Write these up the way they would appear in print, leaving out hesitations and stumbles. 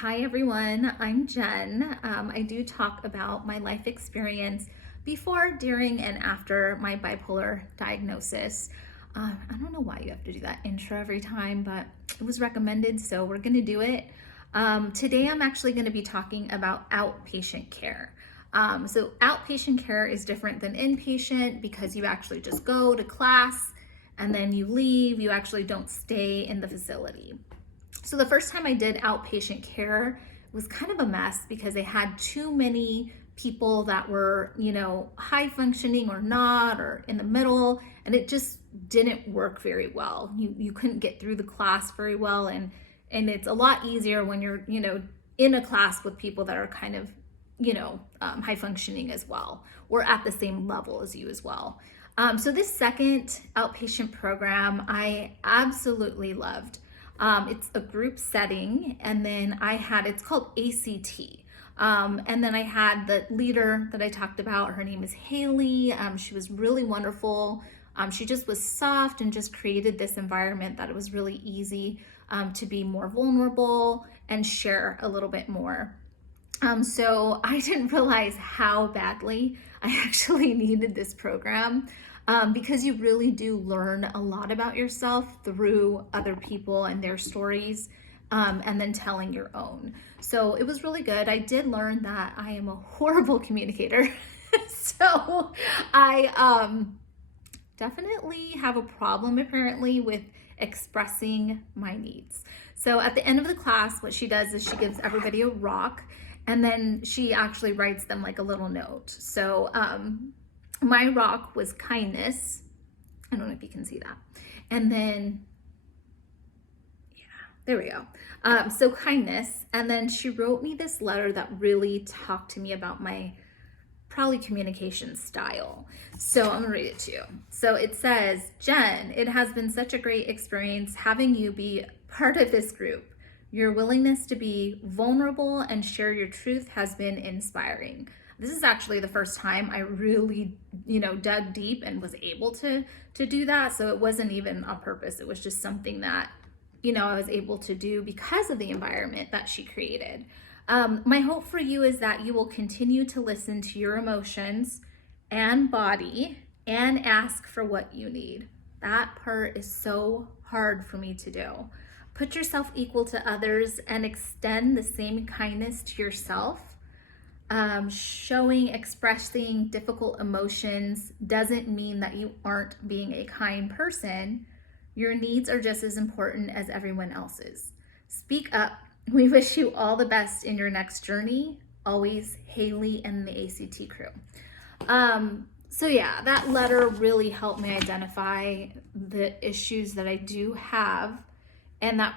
Hi everyone, I'm Jen. I do talk about my life experience before, during, and after my bipolar diagnosis. I don't know why you have to do that intro every time, but it was recommended, so we're gonna do it. Today I'm actually gonna be talking about outpatient care. So outpatient care is different than inpatient because you actually just go to class and then you leave. You actually don't stay in the facility. So the first time I did outpatient care was kind of a mess because they had too many people that were, high functioning or not, or in the middle, and it just didn't work very well. You couldn't get through the class very well, and it's a lot easier when you're, in a class with people that are kind of, high functioning as well, or at the same level as you as well. So this second outpatient program, I absolutely loved. It's a group setting, and then it's called ACT. And then I had the leader that I talked about. Her name is Haley. She was really wonderful. She just was soft and just created this environment that it was really easy to be more vulnerable and share a little bit more. So I didn't realize how badly I actually needed this program. Because you really do learn a lot about yourself through other people and their stories, and then telling your own. So it was really good. I did learn that I am a horrible communicator. So I definitely have a problem apparently with expressing my needs. So at the end of the class, what she does is she gives everybody a rock, and then she actually writes them like a little note. So my rock was kindness. I don't know if you can see that. And then, yeah, there we go. So kindness. And then she wrote me this letter that really talked to me about my probably communication style. So I'm gonna read it to you. So it says, Jen, it has been such a great experience having you be part of this group. Your willingness to be vulnerable and share your truth has been inspiring. This is actually the first time I really, dug deep and was able to do that. So it wasn't even on purpose. It was just something that, I was able to do because of the environment that she created. My hope for you is that you will continue to listen to your emotions and body and ask for what you need. That part is so hard for me to do. Put yourself equal to others and extend the same kindness to yourself. Expressing difficult emotions doesn't mean that you aren't being a kind person. Your needs are just as important as everyone else's. Speak up. We wish you all the best in your next journey. Always, Haley and the ACT crew. So yeah, that letter really helped me identify the issues that I do have, and that,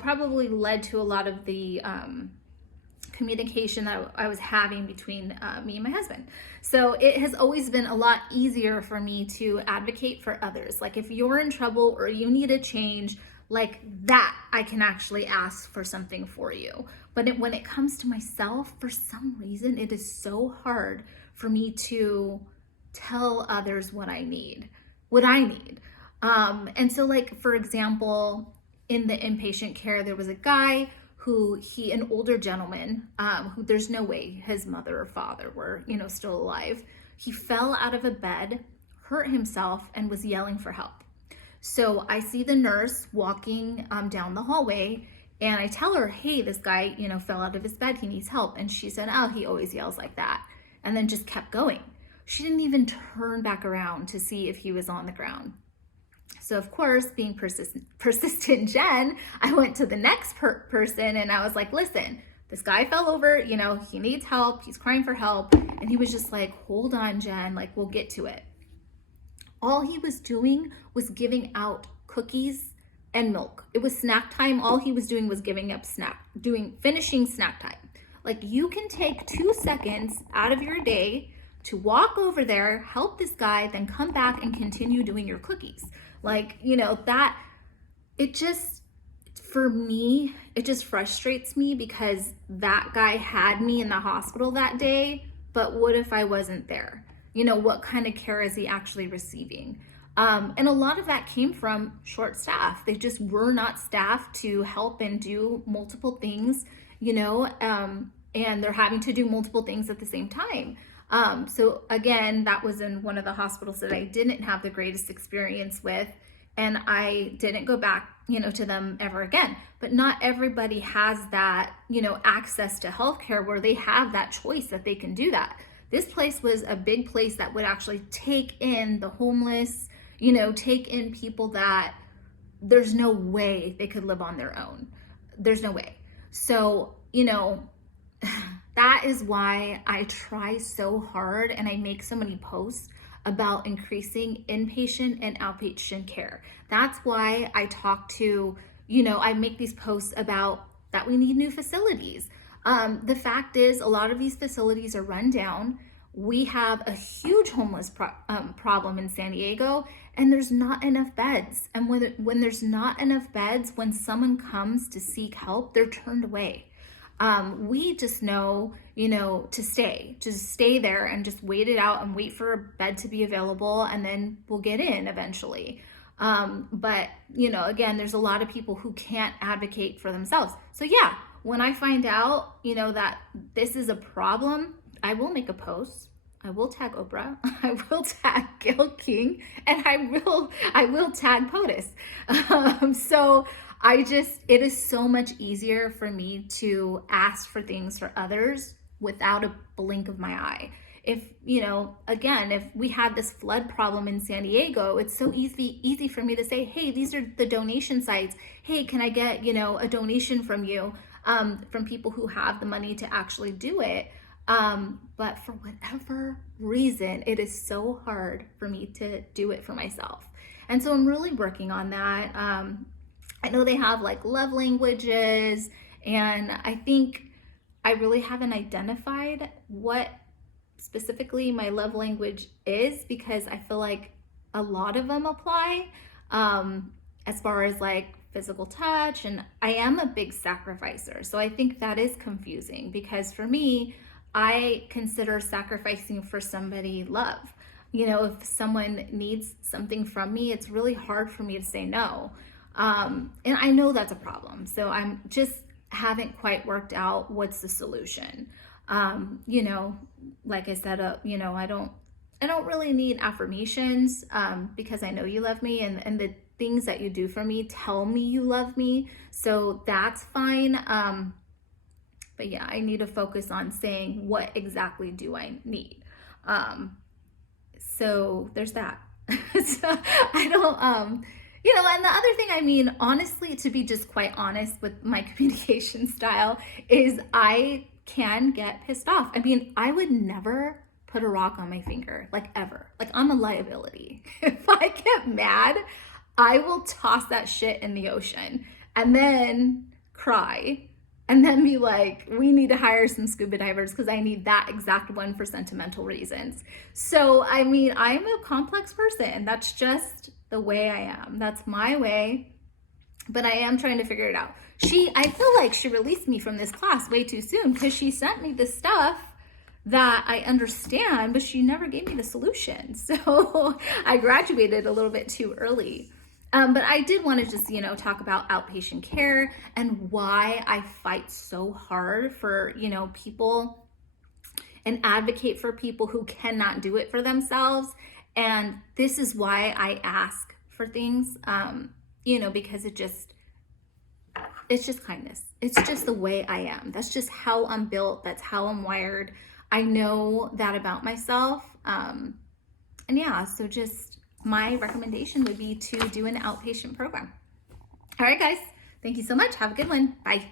probably led to a lot of the communication that I was having between me and my husband. So it has always been a lot easier for me to advocate for others. Like if you're in trouble or you need a change, like that, I can actually ask for something for you. But when it comes to myself, for some reason, it is so hard for me to tell others what I need. And so like, for example, in the inpatient care, there was a guy an older gentleman, who there's no way his mother or father were, still alive. He fell out of a bed, hurt himself, and was yelling for help. So I see the nurse walking down the hallway, and I tell her, hey, this guy, fell out of his bed, he needs help. And she said, oh, he always yells like that. And then just kept going. She didn't even turn back around to see if he was on the ground. So of course, being persistent Jen, I went to the next person and I was like, listen, this guy fell over, he needs help, he's crying for help. And he was just like, hold on, Jen, like we'll get to it. All he was doing was giving out cookies and milk. It was snack time. All he was doing was finishing snack time. Like you can take 2 seconds out of your day to walk over there, help this guy, then come back and continue doing your cookies. Like, for me, it just frustrates me because that guy had me in the hospital that day, but what if I wasn't there? What kind of care is he actually receiving? And a lot of that came from short staff. They just were not staffed to help and do multiple things, and they're having to do multiple things at the same time. So again, that was in one of the hospitals that I didn't have the greatest experience with, and I didn't go back, to them ever again. But not everybody has that, access to healthcare where they have that choice that they can do that. This place was a big place that would actually take in the homeless, take in people that there's no way they could live on their own. There's no way. So, that is why I try so hard and I make so many posts about increasing inpatient and outpatient care. That's why I talk to, I make these posts about that we need new facilities. The fact is, a lot of these facilities are run down. We have a huge homeless problem in San Diego, and there's not enough beds. And when there's not enough beds, when someone comes to seek help, they're turned away. We just know, to stay there and just wait it out and wait for a bed to be available, and then we'll get in eventually. But, again, there's a lot of people who can't advocate for themselves. So yeah, when I find out, that this is a problem, I will make a post. I will tag Oprah, I will tag Gail King, and I will tag POTUS. So it is so much easier for me to ask for things for others without a blink of my eye. If, again, if we had this flood problem in San Diego, it's so easy for me to say, hey, these are the donation sites. Hey, can I get, a donation from you, from people who have the money to actually do it? But for whatever reason, it is so hard for me to do it for myself. And so I'm really working on that. I know they have like love languages, and I think I really haven't identified what specifically my love language is, because I feel like a lot of them apply, as far as like physical touch, and I am a big sacrificer. So I think that is confusing, because for me, I consider sacrificing for somebody love. If someone needs something from me, it's really hard for me to say no. And I know that's a problem. So I'm just haven't quite worked out what's the solution. Like I said, I don't really need affirmations, because I know you love me, and the things that you do for me tell me you love me. So that's fine. But yeah, I need to focus on saying, what exactly do I need? So there's that. So I don't, and the other thing, honestly, to be just quite honest with my communication style, is I can get pissed off. I would never put a rock on my finger, like ever. Like, I'm a liability. If I get mad, I will toss that shit in the ocean and then cry. And then be like, we need to hire some scuba divers because I need that exact one for sentimental reasons. So, I'm a complex person. That's just the way I am. That's my way. But I am trying to figure it out. I feel like she released me from this class way too soon, because she sent me the stuff that I understand, but she never gave me the solution. So I graduated a little bit too early. But I did want to just, talk about outpatient care and why I fight so hard for, people, and advocate for people who cannot do it for themselves. And this is why I ask for things, because it's just kindness. It's just the way I am. That's just how I'm built. That's how I'm wired. I know that about myself. And yeah, so just my recommendation would be to do an outpatient program. All right, guys. Thank you so much. Have a good one. Bye.